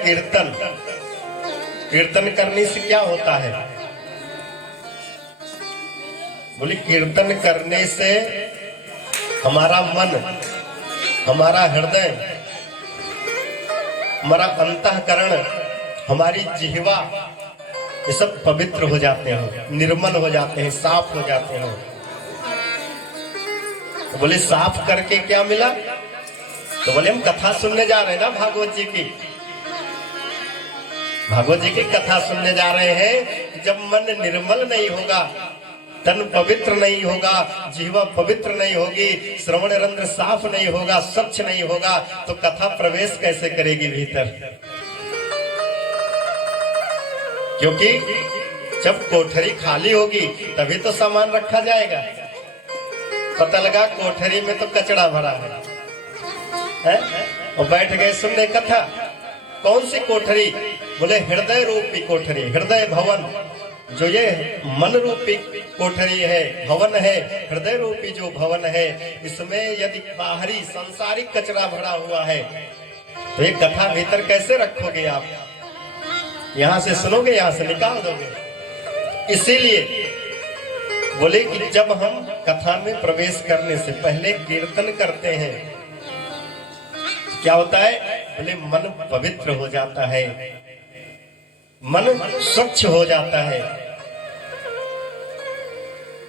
कीर्तन। कीर्तन करने से क्या होता है? बोले कीर्तन करने से हमारा मन, हमारा हृदय, हमारा अंतःकरण, हमारी जिह्वा, ये सब पवित्र हो जाते हैं, निर्मल हो जाते हैं, साफ हो जाते हैं। तो बोले साफ करके क्या मिला? तो बोले हम कथा सुनने जा रहे हैं ना भागवत जी की। भागवत जी की कथा सुनने जा रहे हैं। जब मन निर्मल नहीं होगा, तन पवित्र नहीं होगा, जीवा पवित्र नहीं होगी, श्रवण रंध्र साफ नहीं होगा, स्वच्छ नहीं होगा, तो कथा प्रवेश कैसे करेगी भीतर? क्योंकि जब कोठरी खाली होगी तभी तो सामान रखा जाएगा। पता लगा कोठरी में तो कचरा भरा है? और बैठ गए सुनने कथा। कौन सी कोठरी? बोले हृदय रूपी कोठरी, हृदय भवन। जो ये मन रूपी कोठरी है, भवन है, हृदय रूपी जो भवन है, इसमें यदि बाहरी सांसारिक कचरा भरा हुआ है तो ये कथा भीतर कैसे रखोगे आप? यहां से सुनोगे, यहां से निकाल दोगे। इसीलिए बोले कि जब हम कथा में प्रवेश करने से पहले कीर्तन करते हैं, क्या होता है? बोले मन पवित्र हो जाता है, मन स्वच्छ हो जाता है।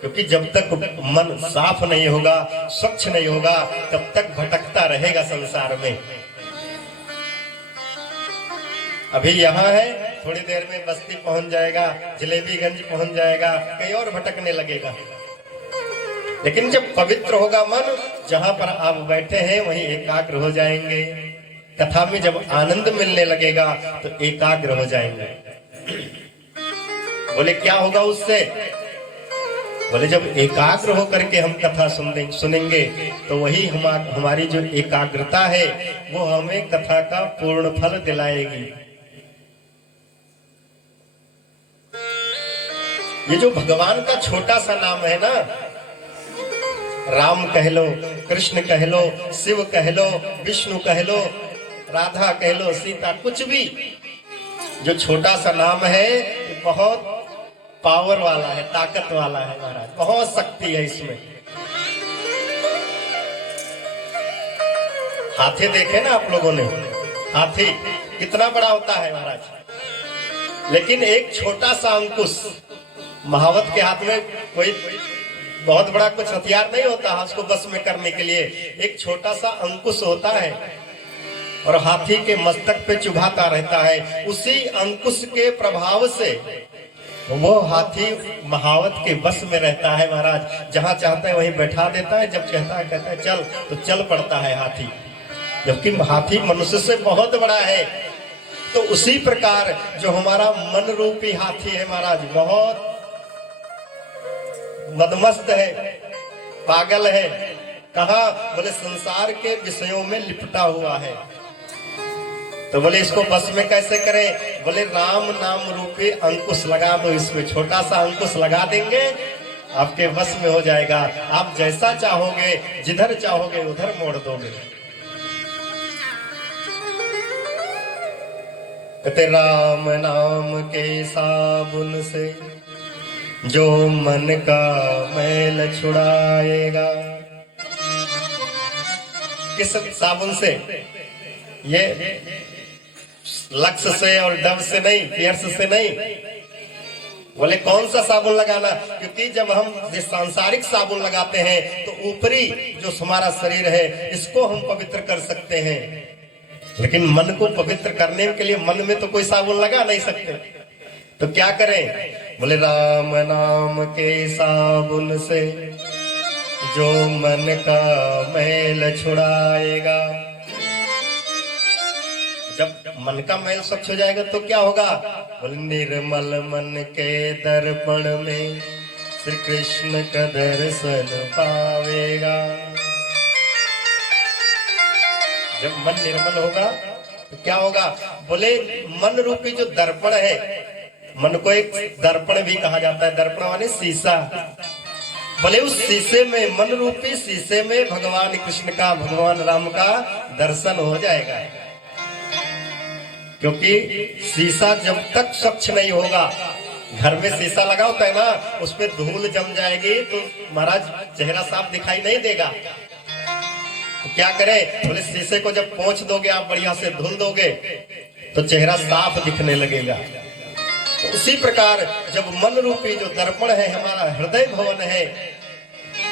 क्योंकि जब तक मन साफ नहीं होगा, स्वच्छ नहीं होगा, तब तक भटकता रहेगा संसार में। अभी यहाँ है, थोड़ी देर में बस्ती पहुंच जाएगा, जलेबीगंज पहुंच जाएगा, कहीं और भटकने लगेगा। लेकिन जब पवित्र होगा मन, जहां पर आप बैठे हैं वहीं एकाग्र हो जाएंगे। कथा में जब आनंद मिलने लगेगा तो एकाग्र हो जाएंगे। बोले क्या होगा उससे? बोले जब एकाग्र होकर के हम कथा सुनेंगे तो वही हमारी जो एकाग्रता है वो हमें कथा का पूर्ण फल दिलाएगी। ये जो भगवान का छोटा सा नाम है ना, राम कह लो, कृष्ण कह लो, शिव कह लो, विष्णु कह लो, राधा कह लो, सीता, कुछ भी जो छोटा सा नाम है बहुत पावर वाला है, ताकत वाला है महाराज, बहुत शक्ति है इसमें। हाथी देखे ना आप लोगों ने? हाथी कितना बड़ा होता है महाराज, लेकिन एक छोटा सा अंकुश, महावत के हाथ में कोई बहुत बड़ा कुछ हथियार नहीं होता उसको बस में करने के लिए, एक छोटा सा अंकुश होता है और हाथी के मस्तक पे चुभाता रहता है। उसी अंकुश के प्रभाव से वो हाथी महावत के बस में रहता है महाराज। जहां चाहता है वहीं बैठा देता है, जब कहता है चल तो चल पड़ता है हाथी, जबकि हाथी मनुष्य से बहुत बड़ा है। तो उसी प्रकार जो हमारा मन रूपी हाथी है महाराज, बहुत मदमस्त है, पागल है। कहा? बोले संसार के विषयों में लिपटा हुआ है। तो बोले इसको बस में कैसे करें? बोले राम नाम रूपी अंकुश लगा दो, इसमें छोटा सा अंकुश लगा देंगे, आपके बस में हो जाएगा। आप जैसा चाहोगे, जिधर चाहोगे उधर मोड़ दोगे। कहते राम नाम के साबुन से जो मन का मैल छुड़ाएगा। किस साबुन से? ये लक्स से और डव से नहीं, पियर्स से नहीं। बोले कौन सा साबुन लगाना? क्योंकि जब हम सांसारिक साबुन लगाते हैं तो ऊपरी जो हमारा शरीर है इसको हम पवित्र कर सकते हैं, लेकिन मन को पवित्र करने के लिए मन में तो कोई साबुन लगा नहीं सकते। तो क्या करें? बोले राम नाम के साबुन से जो मन का मैल छुड़ाएगा। जब मन का मैल स्वच्छ हो जाएगा तो क्या होगा? बोले निर्मल मन के दर्पण में श्री कृष्ण का दर्शन पावेगा। जब मन निर्मल होगा तो क्या होगा? बोले मन रूपी जो दर्पण है, मन को एक दर्पण भी कहा जाता है, दर्पण माने शीशा। बोले उस शीशे में, मन रूपी शीशे में भगवान कृष्ण का, भगवान राम का दर्शन हो जाएगा। क्योंकि शीशा जब तक स्वच्छ नहीं होगा, घर में शीशा लगा होता है ना, उस पर धूल जम जाएगी तो महाराज चेहरा साफ दिखाई नहीं देगा। तो क्या करें, बोले शीशे को जब पोंछ दोगे आप, बढ़िया से धुल दोगे तो चेहरा साफ दिखने लगेगा। तो उसी प्रकार जब मन रूपी जो दर्पण है, हमारा हृदय भवन है,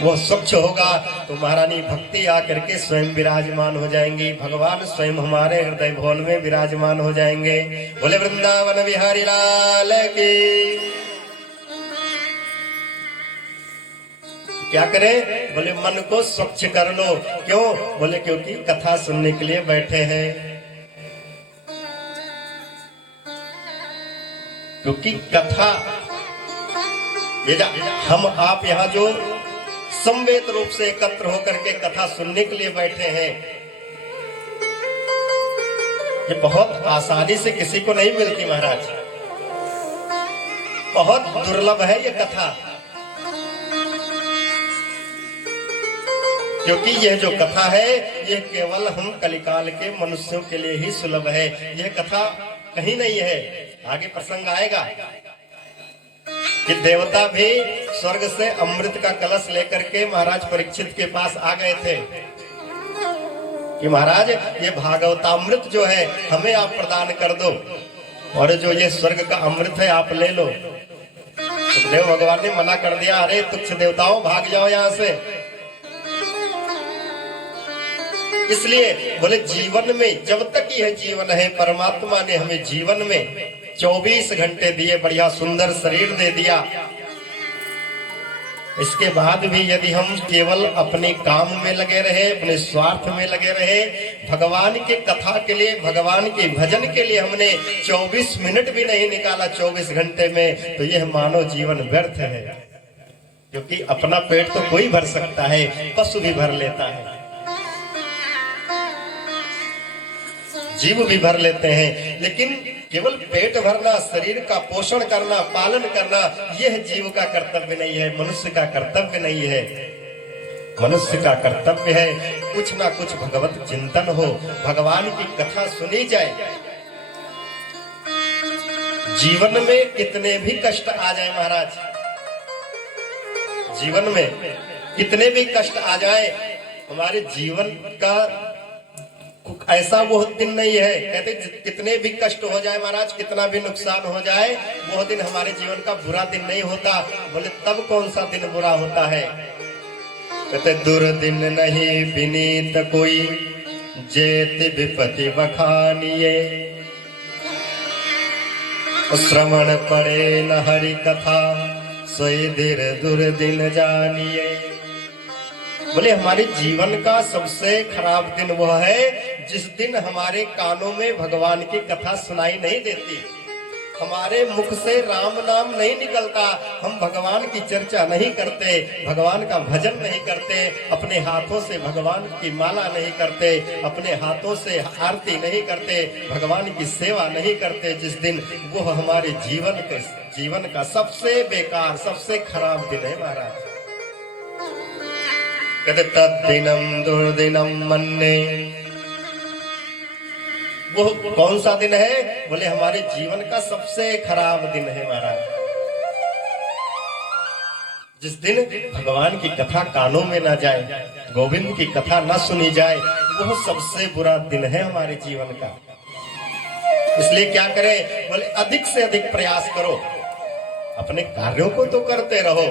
वो स्वच्छ होगा तो महारानी भक्ति आकर के स्वयं विराजमान हो जाएंगी। भगवान स्वयं हमारे हृदय भवन में विराजमान हो जाएंगे। बोले वृंदावन बिहारी लाल की। क्या करें, बोले मन को स्वच्छ कर लो। क्यों, बोले क्योंकि कथा सुनने के लिए बैठे हैं। क्योंकि कथा ये हम आप यहाँ जो संवेद रूप से एकत्र होकर के कथा सुनने के लिए बैठे हैं, ये बहुत आसानी से किसी को नहीं मिलती महाराज, बहुत दुर्लभ है ये कथा। क्योंकि यह जो कथा है ये केवल हम कलिकाल के मनुष्यों के लिए ही सुलभ है। यह कथा कहीं नहीं है। आगे प्रसंग आएगा कि देवता भी स्वर्ग से अमृत का कलश लेकर के महाराज परीक्षित के पास आ गए थे कि महाराज ये भागवतामृत जो है हमें आप प्रदान कर दो, और जो ये स्वर्ग का अमृत है आप ले लो। तो देव भगवान ने मना कर दिया, अरे तुच्छ देवताओं भाग जाओ यहाँ से। इसलिए बोले जीवन में जब तक यह जीवन है, परमात्मा ने हमें जीवन में 24 घंटे दिए, बढ़िया सुंदर शरीर दे दिया। इसके बाद भी यदि हम केवल अपने काम में लगे रहे, अपने स्वार्थ में लगे रहे, भगवान के कथा के लिए, भगवान के भजन के लिए हमने 24 मिनट भी नहीं निकाला 24 घंटे में, तो यह मानव जीवन व्यर्थ है। क्योंकि अपना पेट तो कोई भर सकता है, पशु भी भर लेता है, जीव भी भर लेते हैं, लेकिन केवल पेट भरना, शरीर का पोषण करना, पालन करना, यह जीव का कर्तव्य नहीं है, मनुष्य का कर्तव्य नहीं है। मनुष्य का कर्तव्य है कुछ ना कुछ भगवत चिंतन हो, भगवान की कथा सुनी जाए। जीवन में कितने भी कष्ट आ जाए महाराज, जीवन में कितने भी कष्ट आ जाए, हमारे जीवन का ऐसा वो दिन नहीं है। कहते कितने भी कष्ट हो जाए महाराज, कितना भी नुकसान हो जाए, वो दिन हमारे जीवन का बुरा दिन नहीं होता। बोले तब कौन सा दिन बुरा होता है? कहते दुर्दिन नहीं विनीत कोई, जेति विपति बखानिए, श्रवण पड़े न हरि कथा, सोई धीर दुर्दिन जानिए। बोले हमारे जीवन का सबसे खराब दिन वह है जिस दिन हमारे कानों में भगवान की कथा सुनाई नहीं देती, हमारे मुख से राम नाम नहीं निकलता, हम भगवान की चर्चा नहीं करते, भगवान का भजन नहीं करते, अपने हाथों से भगवान की माला नहीं करते, अपने हाथों से आरती नहीं करते, भगवान की सेवा नहीं करते। जिस दिन वो हमारे जीवन का सबसे बेकार, सबसे खराब दिन है महाराज। कहते तद्दिनम दुर्दिनम मन्ने, वो कौन सा दिन है? बोले हमारे जीवन का सबसे खराब दिन है महाराज, जिस दिन भगवान की कथा कानों में ना जाए, गोविंद की कथा ना सुनी जाए, वो सबसे बुरा दिन है हमारे जीवन का। इसलिए क्या करें? बोले अधिक से अधिक प्रयास करो, अपने कार्यों को तो करते रहो,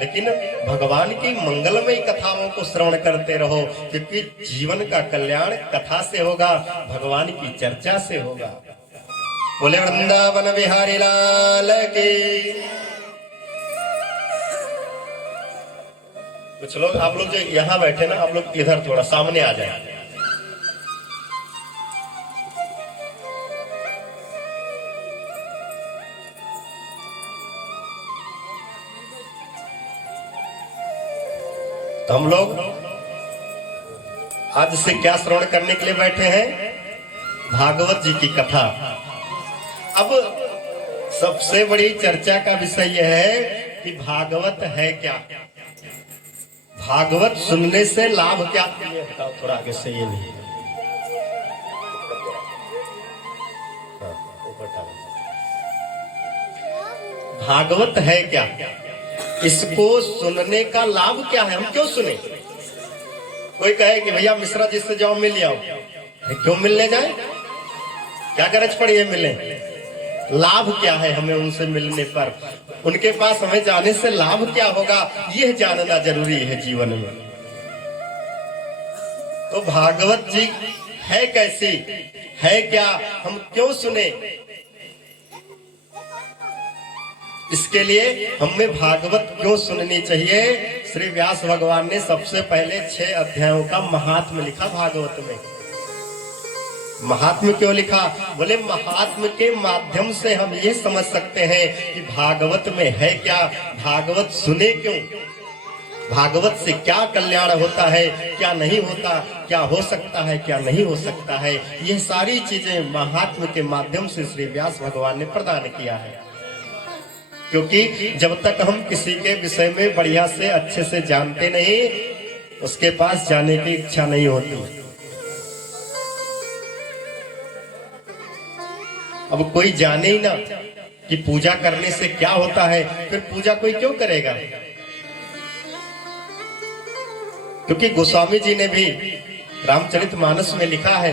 लेकिन भगवान की मंगलमय कथाओं को श्रवण करते रहो, क्योंकि जीवन का कल्याण कथा से होगा, भगवान की चर्चा से होगा। बोले वृंदावन बिहारी लाल की। कुछ लोग, आप लोग जो यहाँ बैठे ना, आप लोग इधर थोड़ा सामने आ जाए। तो हम लोग आज से क्या श्रवण करने के लिए बैठे हैं? भागवत जी की कथा। अब सबसे बड़ी चर्चा का विषय यह है कि भागवत है क्या, भागवत सुनने से लाभ क्या? बताओ थोड़ा आगे से। ये नहीं कोटा। भागवत है क्या? इसको सुनने का लाभ क्या है? हम क्यों सुने? कोई कहे कि भैया मिश्रा जी से जाओ मिल आओ, क्यों मिलने जाए? क्या गरज पड़ी है मिले? लाभ क्या है हमें उनसे मिलने पर? उनके पास हमें जाने से लाभ क्या होगा, यह जानना जरूरी है जीवन में। तो भागवत जी है कैसी, है क्या, हम क्यों सुने? इसके लिए हमें भागवत क्यों सुननी चाहिए? श्री व्यास भगवान ने सबसे पहले 6 अध्यायों का महात्म्य लिखा भागवत में। महात्म्य क्यों लिखा? बोले महात्म्य के माध्यम से हम ये समझ सकते हैं कि भागवत में है क्या, भागवत सुने क्यों, भागवत से क्या कल्याण होता है, क्या नहीं होता, क्या हो सकता है, क्या नहीं हो सकता है। ये सारी चीजें महात्म्य के माध्यम से श्री व्यास भगवान ने प्रदान किया है। क्योंकि जब तक हम किसी के विषय में बढ़िया से अच्छे से जानते नहीं, उसके पास जाने की इच्छा नहीं होती। अब कोई जाने ही ना कि पूजा करने से क्या होता है, फिर पूजा कोई क्यों करेगा? क्योंकि गोस्वामी जी ने भी रामचरितमानस में लिखा है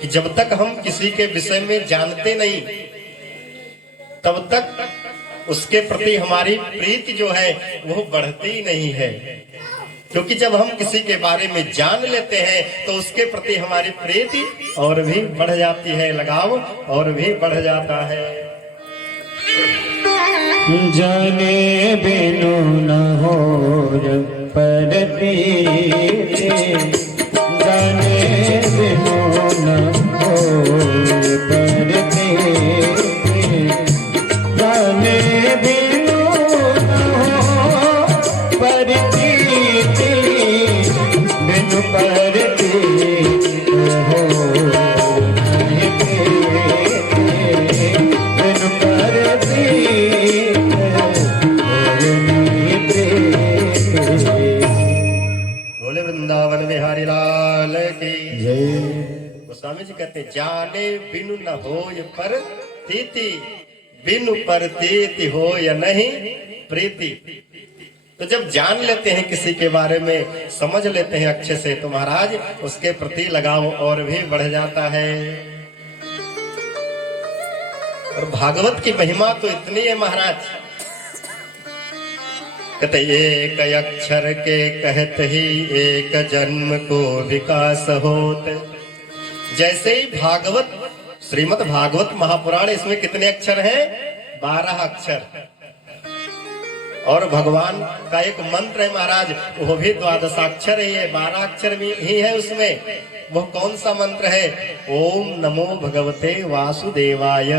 कि जब तक हम किसी के विषय में जानते नहीं, तब तक उसके प्रति हमारी प्रीति जो है वो बढ़ती नहीं है। क्योंकि जब हम किसी के बारे में जान लेते हैं तो उसके प्रति हमारी प्रीति और भी बढ़ जाती है, लगाव और भी बढ़ जाता है। जाने बिनु न हो परती, जाने बिनु न हो परती, जाने बिनु न हो परती, बिनु परती हो नहीं प्रीति, बिनु परती बोले वृंदावन बिहारी लाल की जय। गोस्वामी जी कहते हैं जाने बिनु न हो ये परतीति, बिनु परतीति हो या नहीं प्रीति। तो जब जान लेते हैं किसी के बारे में, समझ लेते हैं अच्छे से, तो महाराज उसके प्रति लगाव और भी बढ़ जाता है। और भागवत की महिमा तो इतनी है महाराज, कहते एक अक्षर के कहत ही एक जन्म को विकास होत। जैसे ही भागवत, श्रीमद् भागवत महापुराण, इसमें कितने अक्षर हैं? 12 अक्षर। और भगवान का एक मंत्र है महाराज, वो भी 12 ही है, 12 अक्षर भी ही है उसमें। वो कौन सा मंत्र है? ओम नमो भगवते वासुदेवाय।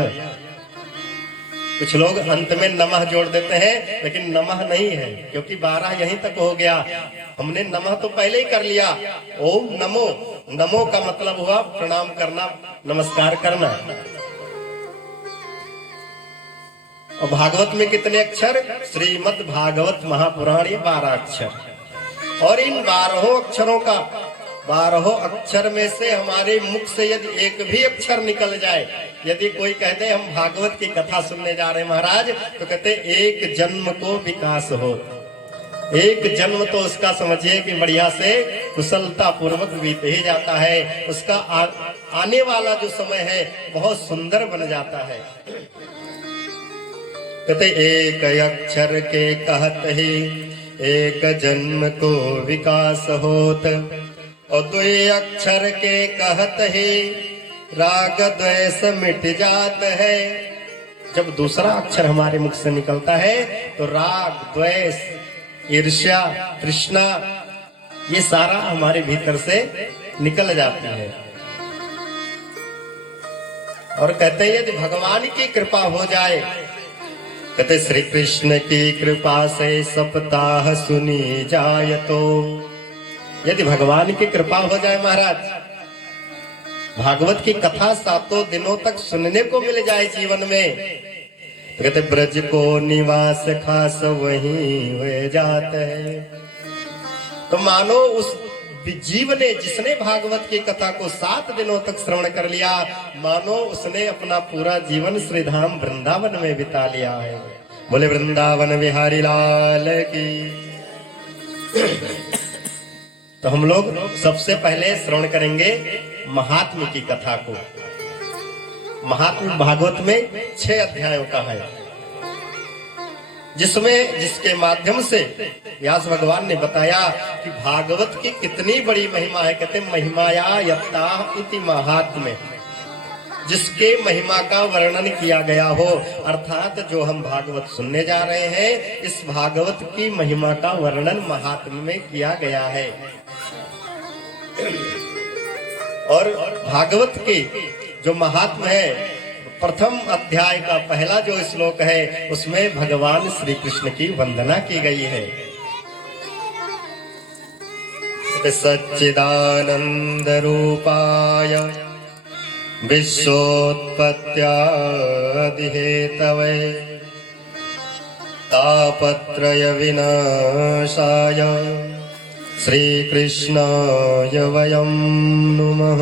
कुछ लोग अंत में नमः जोड़ देते हैं, लेकिन नमः नहीं है, क्योंकि 12 यहीं तक हो गया। हमने नमः तो पहले ही कर लिया। ओम नमो, नमो का मतलब हुआ प्रणाम करना, नमस्कार करना। और भागवत में कितने अक्षर? श्रीमद् भागवत महापुराण ये 12 अक्षर। और इन 12 अक्षरों का, 12 अक्षर में से हमारे मुख से यदि एक भी अक्षर निकल जाए, यदि कोई कहते हम भागवत की कथा सुनने जा रहे हैं महाराज, तो कहते एक जन्म को विकास हो। एक जन्म तो उसका समझिए कि बढ़िया से कुशलता पूर्वक बीत ही जाता है। उसका आने वाला जो समय है बहुत सुंदर बन जाता है। कहते एक अक्षर के कहत ही एक जन्म को विकास होत, और 2 अक्षर के कहत ही राग द्वेष मिट जात है। जब दूसरा अक्षर हमारे मुख से निकलता है तो राग द्वेष, ईर्ष्या, तृष्णा, ये सारा हमारे भीतर से निकल जाता है। और कहते हैं यदि भगवान की कृपा हो जाए, कहते श्री कृष्ण की कृपा से सप्ताह सुनी जाए, तो यदि भगवान की कृपा हो जाए महाराज, भागवत की कथा 7 दिनों तक सुनने को मिल जाए जीवन में, तो कहते ब्रज को निवास खास वहीं हुए जाते हैं। तो मानो उस जीव ने जिसने भागवत की कथा को 7 दिनों तक श्रवण कर लिया, मानो उसने अपना पूरा जीवन श्रीधाम वृंदावन में बिता लिया है। बोले वृंदावन बिहारी लाल की। तो हम लोग सबसे पहले श्रवण करेंगे महात्म्य की कथा को। महात्म्य भागवत में 6 अध्यायों का है, जिसके माध्यम से व्यास भगवान ने बताया कि भागवत की कितनी बड़ी महिमा है। कहते महिमाया यत्ता इति महात्म्य, जिसके महिमा का वर्णन किया गया हो, अर्थात जो हम भागवत सुनने जा रहे हैं, इस भागवत की महिमा का वर्णन महात्म्य में किया गया है। और भागवत के जो महात्म्य है, प्रथम अध्याय का पहला जो श्लोक है, उसमें भगवान श्री कृष्ण की वंदना की गई है। सच्चिदानंद रूपाय विश्वोत्पत्त्यादि हेतवे तापत्रय विनाशाय श्री कृष्णाय वयं नुमः।